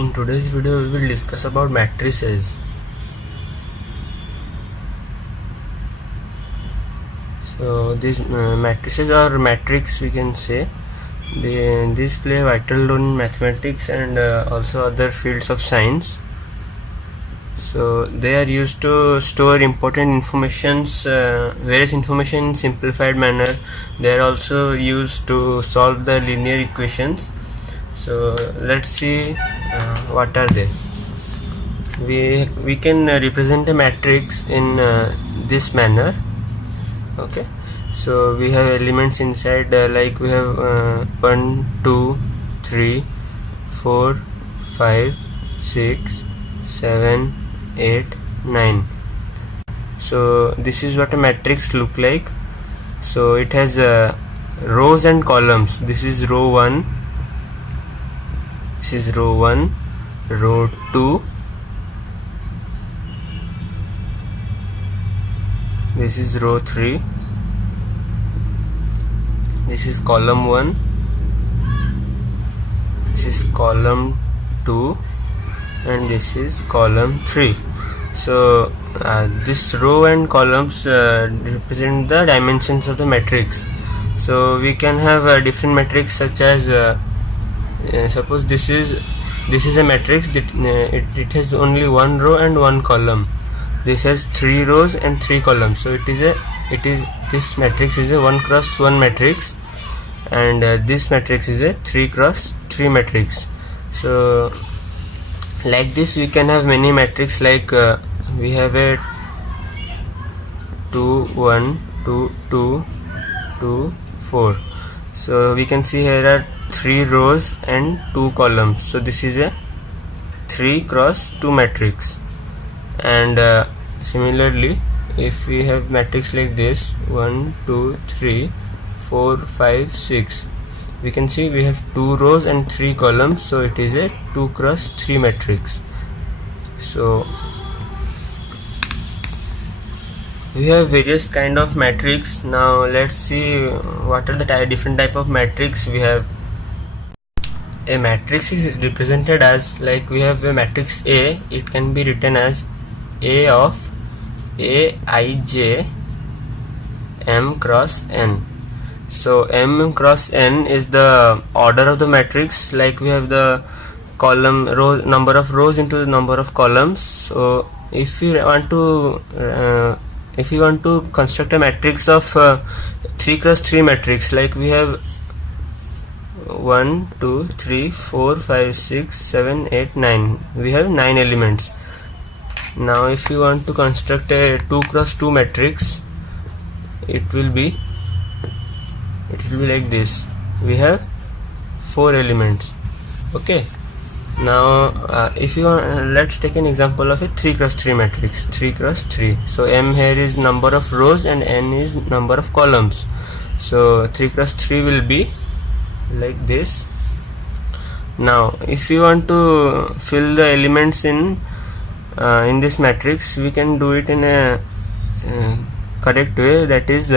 In today's video, we will discuss about matrices. So these matrices or matrix, we can say, these play a vital role in mathematics and also other fields of science. So they are used to store important informations, various information in simplified manner. They are also used to solve the linear equations. So let's see what are they. We can represent a matrix in this manner. Okay, so we have elements inside, like we have 1 2 3 4 5 6 7 8 9. So this is what a matrix look like. So it has rows and columns. This is row 1, this is row 1, row 2, this is row 3, this is column 1, this is column 2, and this is column 3. So this row and columns represent the dimensions of the matrix. So we can have different matrix, such as suppose this is a matrix that it has only one row and one column. This has 3 rows and 3 columns. So this matrix is a 1 cross 1 matrix, and this matrix is a 3 cross 3 matrix. So like this we can have many matrix, like we have a 2 1 2 2 2 4. So we can see here are 3 rows and 2 columns. So this is a 3 cross 2 matrix. And similarly, if we have matrix like this 1 2 3 4 5 6, we can see we have 2 rows and 3 columns. So it is a 2 cross 3 matrix. So we have various kind of matrix. Now let's see what are the different type of matrix we have. A matrix is represented as, like we have a matrix A. It can be written as A of Aij m cross n. So m cross n is the order of the matrix, like we have the column row, number of rows into the number of columns. So if you want to construct a matrix of 3 cross 3 matrix, like we have 1 2 3 4 5 6 7 8 9, we have 9 elements. Now if you want to construct a 2 cross 2 matrix, it will be like this. We have 4 elements. Okay, now if you want, let's take an example of a 3 cross 3 matrix. 3 cross 3. So m here is number of rows and n is number of columns. So 3 cross 3 will be like this. Now if you want to fill the elements in this matrix, we can do it in a correct way. That is,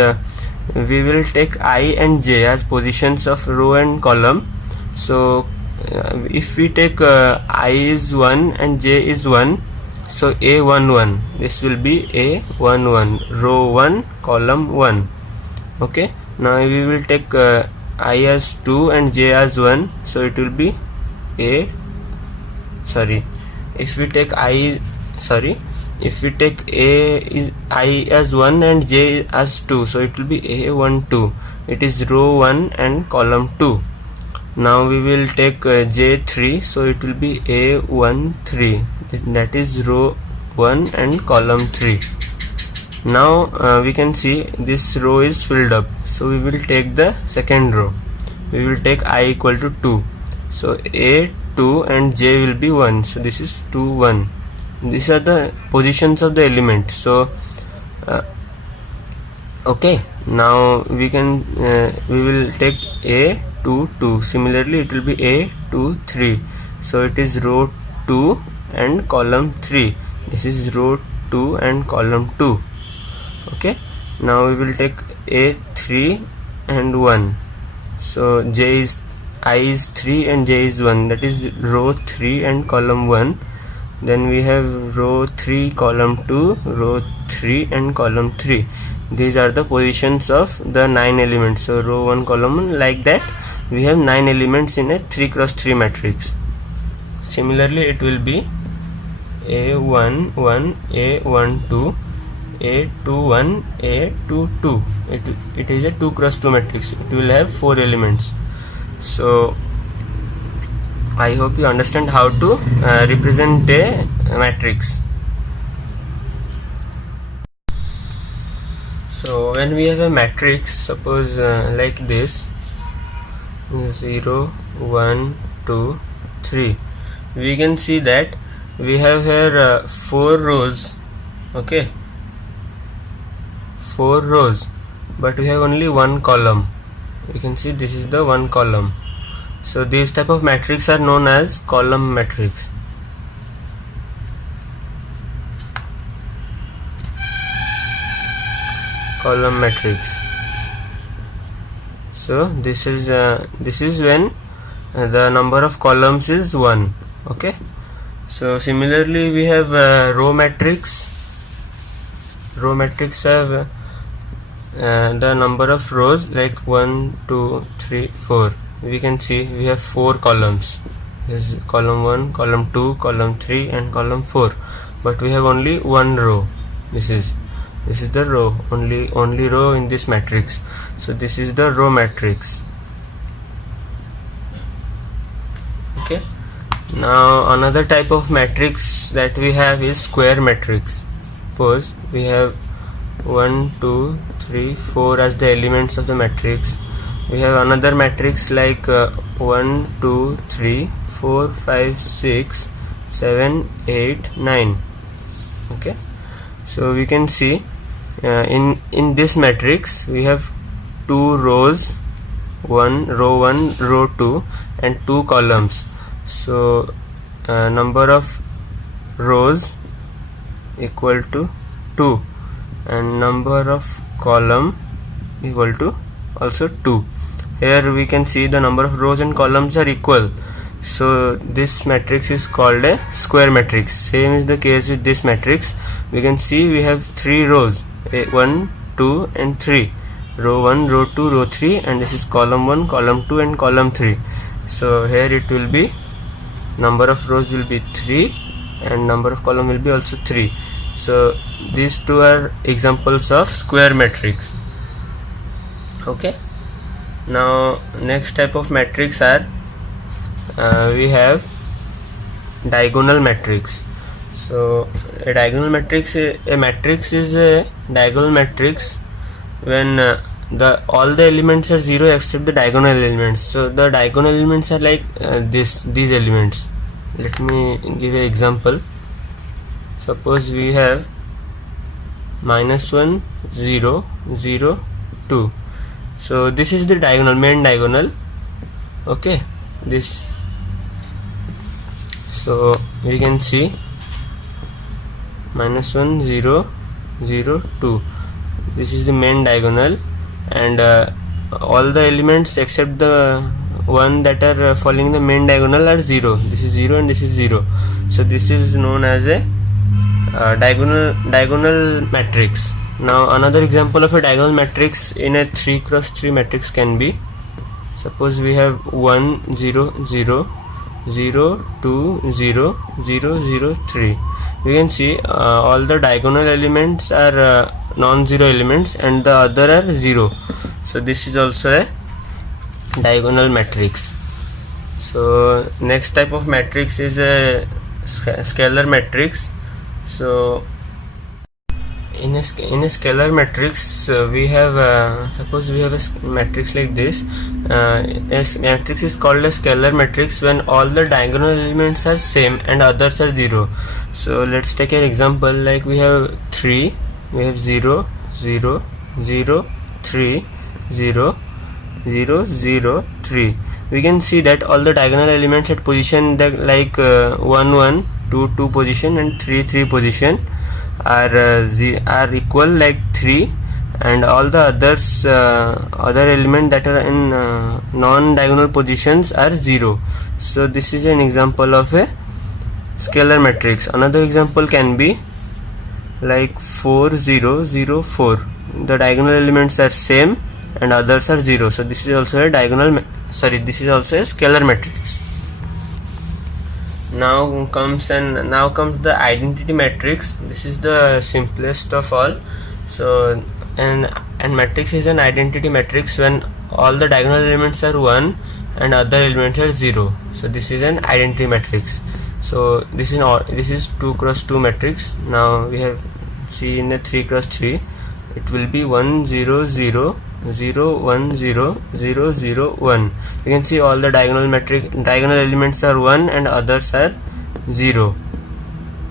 we will take I and j as positions of row and column. So if we take I is 1 and j is 1, so A11, this will be A11, row 1, column 1. Okay, now we will take I as 2 and j as 1, so it will be if we take A is I as 1 and j as 2, so it will be A12. It is row 1 and column 2. Now we will take j3, so it will be A13, that is row 1 and column 3. Now we can see this row is filled up, so we will take the second row. We will take I equal to 2, so A2 and j will be 1, so this is 2 1. These are the positions of the element. So okay, now we will take A2 2. Similarly, it will be A2 3. So it is row 2 and column 3. This is row 2 and column 2. Okay, now we will take A3 and 1. So j is I is 3 and j is 1, that is row 3 and column 1. Then we have row 3 column 2, row 3 and column 3. These are the positions of the 9 elements. So row 1 column 1, like that we have 9 elements in a 3 cross 3 matrix. Similarly it will be A1 1, A1 2, A2 1, A2 2. It is a 2 cross 2 matrix. It will have 4 elements. So I hope you understand how to represent a matrix. So when we have a matrix, suppose like this, 0 1 2 3, we can see that we have here 4 rows. Okay, 4 rows, but we have only 1 column. You can see this is the 1 column. So these type of matrix are known as column matrix. Column matrix. So this is when the number of columns is 1. Okay. So similarly we have row matrix. Row matrix have the number of rows like 1 2 3 4. We can see we have 4 columns. This is column 1, column 2, column 3 and column 4, but we have only 1 row. This is the row, only row in this matrix. So this is the row matrix. Okay. Now another type of matrix that we have is square matrix. Suppose we have 1 2 3 4 as the elements of the matrix. We have another matrix like 1 2 3 4 5 6 7 8 9. Okay, so we can see in this matrix we have 2 rows, row 1 row 2 and 2 columns. So number of rows equal to 2 and number of column equal to also 2. Here we can see the number of rows and columns are equal. So this matrix is called a square matrix. Same is the case with this matrix. We can see we have 3 rows, 1 2 and 3. Row 1 row 2 row 3, and this is column 1 column 2 and column 3. So here it will be number of rows will be 3 and number of column will be also 3. So these two are examples of square matrix. Okay. Now next type of matrix are we have diagonal matrix. So a diagonal matrix, a matrix is a diagonal matrix when all the elements are 0 except the diagonal elements. So the diagonal elements are like these elements. Let me give an example. Suppose we have -1 0 0 2. So this is the diagonal, main diagonal. Okay, this. So we can see -1 0 0 2. This is the main diagonal, and all the elements except the one that are following the main diagonal are 0. This is 0 and this is 0. So this is known as a diagonal matrix. Now another example of a diagonal matrix in a 3 cross 3 matrix can be, suppose we have 1 0 0 0 2 0 0 0 3. We can see all the diagonal elements are non-zero elements and the other are 0. So this is also a diagonal matrix. So next type of matrix is a scalar matrix. So in a scalar matrix we have suppose we have a matrix like this. A matrix is called a scalar matrix when all the diagonal elements are same and others are 0. So let's take an example, like we have 3, we have 0 0 0 3 0 0 0 3. We can see that all the diagonal elements at position that like 1 1 2 2 position and 3 3 position are equal, like 3 and all the others other element that are in non-diagonal positions are 0. So this is an example of a scalar matrix. Another example can be like 4 0 0 4. The diagonal elements are same and others are 0, so this is also a this is also a scalar matrix. Now comes the identity matrix. This is the simplest of all. So and matrix is an identity matrix when all the diagonal elements are 1 and other elements are 0. So this is an identity matrix. So this is 2 cross 2 matrix. Now we have seen a 3 cross 3. It will be 1 0 0 0 1 0 0 0 1. You can see all the diagonal elements are 1 and others are 0.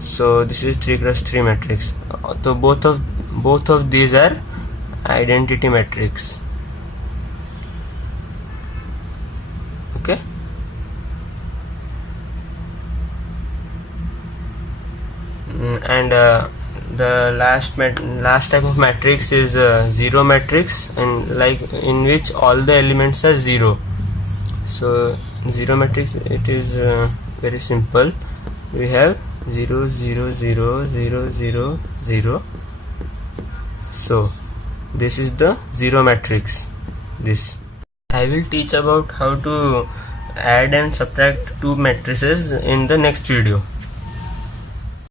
So this is 3 cross 3 matrix. So both of these are identity matrix. Okay. And the last type of matrix is zero matrix, and like in which all the elements are 0. So zero matrix, it is very simple. We have 0 0 0 0 0 0. So this is the zero matrix. I will teach about how to add and subtract two matrices in the next video.